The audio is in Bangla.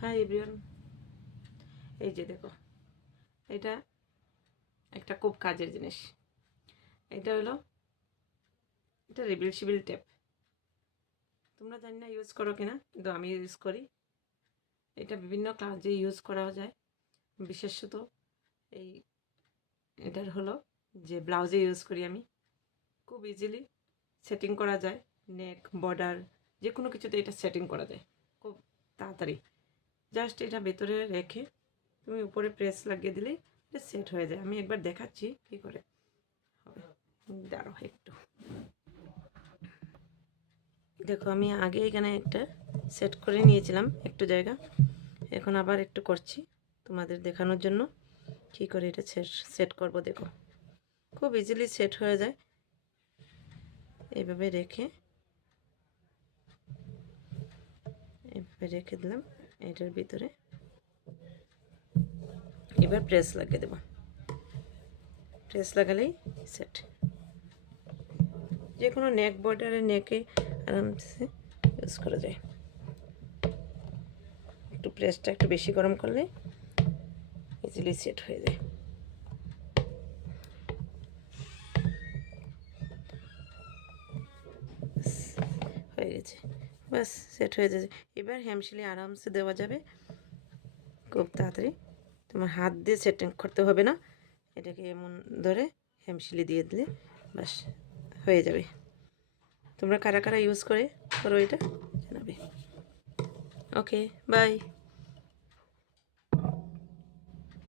হাই এভরিওয়ান, এই যে দেখো, এটা একটা খুব কাজের জিনিস। এটা হলো রিভিলসিবল টেপ। তোমরা জানি না ইউজ করো কিনা, কিন্তু আমি ইউজ করি। এটা বিভিন্ন কাজে ইউজ করা যায়, বিশেষত এই এটার হলো যে ব্লাউজে ইউজ করি আমি। খুব ইজিলি সেটিং করা যায়, নেক, বর্ডার, যে কোনো কিছুতে এটা সেটিং করা যায় খুব তাড়াতাড়ি। জাস্ট এটা ভেতরে রেখে তুমি উপরে প্রেস লাগিয়ে দিলেই এটা সেট হয়ে যায়। আমি একবার দেখাচ্ছি কী করে হবে, দাঁড়াও একটু। দেখো, আমি আগে এখানে একটা সেট করে নিয়েছিলাম একটু জায়গা, এখন আবার একটু করছি তোমাদের দেখানোর জন্য কী করে এটা সেট করব। দেখো, খুব ইজিলি সেট হয়ে যায়। এইভাবে রেখে দিলাম এটার ভিতরে, এবার প্রেস লাগিয়ে দেব। Press লাগালেই set. যে কোনো নেক, বর্ডারে নেকে আরামসে ইউজ করা যায়। একটু প্রেসটা একটু বেশি গরম করলে ইজিলি সেট হয়ে যায়। হয়ে গেছে, বাস সেট হয়ে যাবে। এবার হ্যামশিলি আরামসে দেওয়া যাবে খুব তাড়াতাড়ি। তোমার হাত দিয়ে সেটিং করতে হবে না, এটাকে এমন ধরে হ্যামশিলি দিয়ে দিলে বাস হয়ে যাবে। তোমরা কারা কারা ইউজ করো এটা জানাবে। ওকে, বাই।